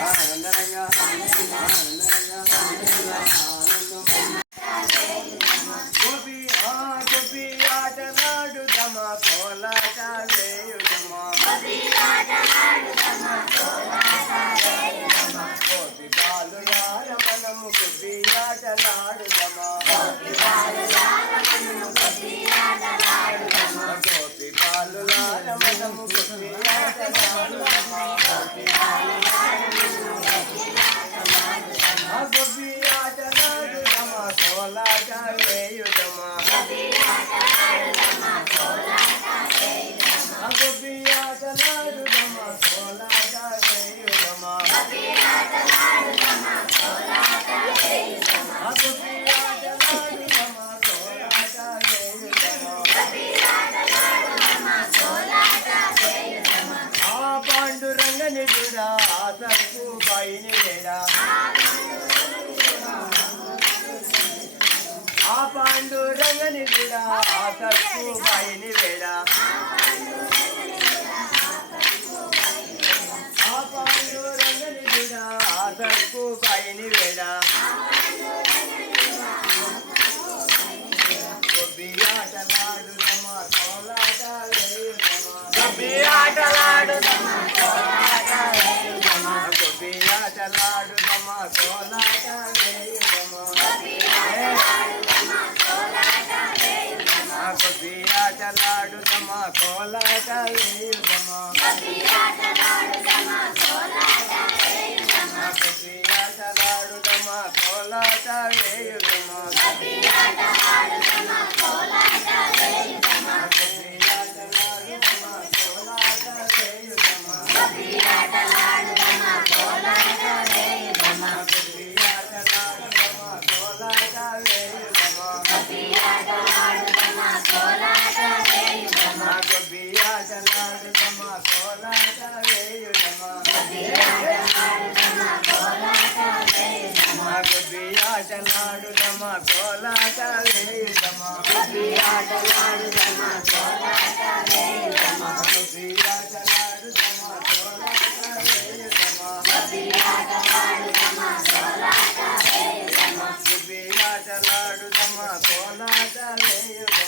ఆనందరంగా ఆనందరంగా ఆనందం గోపి ఆ గోపి ఆటలాడుదమా కోలాట ఆ పాండురంగని కూడా ఆ సరుకు పైని వేడా ఆ పాండురంగని కూడా ఆ సరుకు పైని వేడా ఆ పాండురంగని కూడా ఆ సరుకు పైని వేడా గొబ్బియాటలాడుదమా కోలాట వేయుదమా గొబ్బియాటలాడుదమా కోలాట వేయుదమా? ఆ కోలాట వేయుదమా? ఆ గొబ్బియాటలాడుదమా కోలాట ఆటలేదమా బుద్ధి ఆటలాడుదమా తోలాటలేదమా బుద్ధి ఆటలాడుదమా తోలాటలేదమా బుద్ధి ఆటలాడుదమా తోలాటలేదమా బుద్ధి ఆటలాడుదమా తోలాటలేదమా